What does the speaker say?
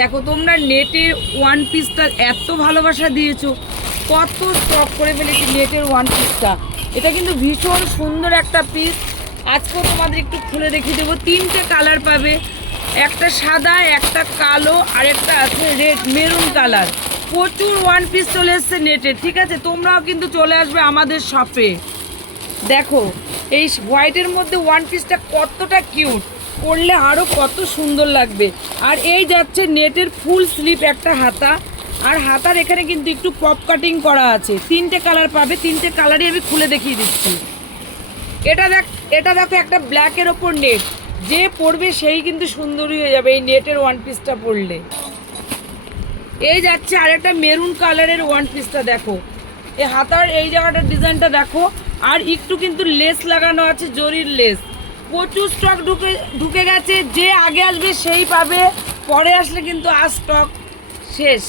দেখো তোমরা নেটের ওয়ান পিসটা এত ভালোবাসা দিয়েছো, কত স্টক করে ফেলেছি নেটের ওয়ান পিসটা। এটা কিন্তু ভীষণ সুন্দর একটা পিস। আজকেও তোমাদের একটু খুলে দেখিয়ে দেবো। 3টে কালার পাবে, একটা সাদা, একটা কালো, আর একটা আছে রেড মেরুন কালার। প্রচুর ওয়ান পিস চলে এসছে নেটের, ঠিক আছে? তোমরাও কিন্তু চলে আসবে আমাদের শপে। দেখো এই হোয়াইটের মধ্যে ওয়ান পিসটা কতটা কিউট, পরলে আরও কত সুন্দর লাগবে। আর এই যাচ্ছে নেটের ফুল স্লিভ একটা হাতা, আর হাতার এখানে কিন্তু একটু পপ কাটিং করা আছে। 3টে কালার পাবে, 3টে কালারই আমি খুলে দেখিয়ে দিচ্ছি। এটা দেখো একটা ব্ল্যাকের ওপর নেট, যে পরবে সেই কিন্তু সুন্দরী হয়ে যাবে এই নেটের ওয়ান পিসটা পরলে। এই যাচ্ছে আরেকটা মেরুন কালারের ওয়ান পিসটা, দেখো এই হাতার এই জায়গাটার ডিজাইনটা দেখো, আর একটু কিন্তু লেস লাগানো আছে, জরির লেস। প্রচুর স্টক ঢুকে গেছে, যে আগে আসবে সেই পাবে, পরে আসলে কিন্তু আর স্টক শেষ।